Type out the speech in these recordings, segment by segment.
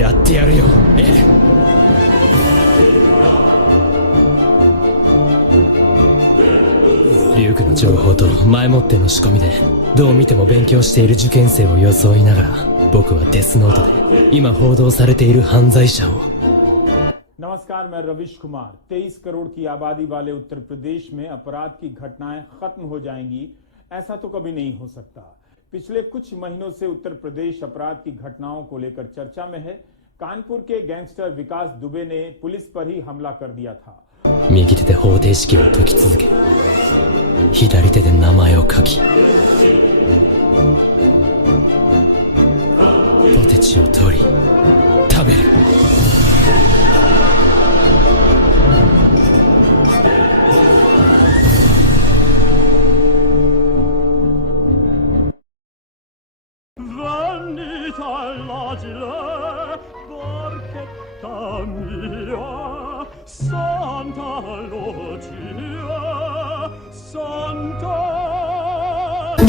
やってやるよ。リュウクの情報と前もっての仕込みでどう見ても勉強している受験生を装いながら僕はデスノートで今報道されている犯罪者を नमस्कार, मैं रविश कुमार। 23 करोड़ की आबादी वाले उत्तर प्रदेश में अपराध की घटनाएं खत्म हो जाएंगी, ऐसा तो कभी नहीं हो सकता। पिछले कुछ महीनों से उत्तर प्रदेश अपराध की घटनाओं को लेकर चर्चा में है। कानपुर के गैंगस्टर विकास दुबे ने पुलिस पर ही हमला कर दिया था। 右手で方程式を解き続け左手で名前を書きポテチを取り食べる。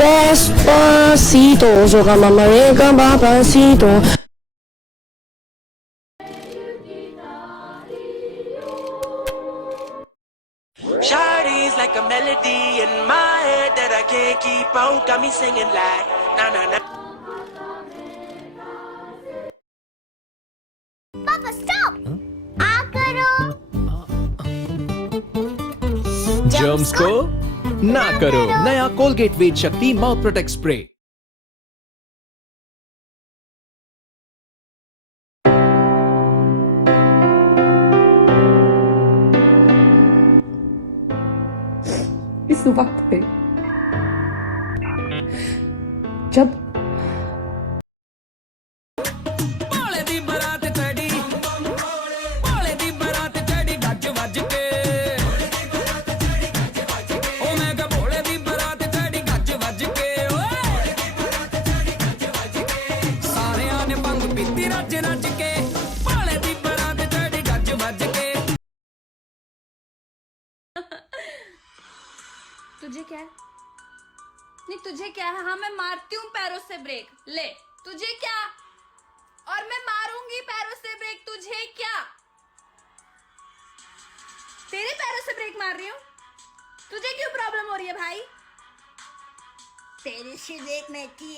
Despacito, joga mamá, venga, papacito. Shawty's like a melody in my head that I can't keep out. Got me singing like na na na. Papa, stop! करो जर्म्स को ना करो। नया कोलगेट वेद शक्ति माउथ प्रोटेक्ट स्प्रे। इस वक्त पे जब तुझे क्या है? नहीं तुझे क्या है? हाँ मैं मारती हूँ पैरों से ब्रेक। ले तुझे क्या? और मैं मारूंगी पैरों से ब्रेक। तुझे क्या? तेरे पैरों से ब्रेक मार रही हूँ। तुझे क्यों प्रॉब्लम हो रही है भाई? तेरे से देख मैं की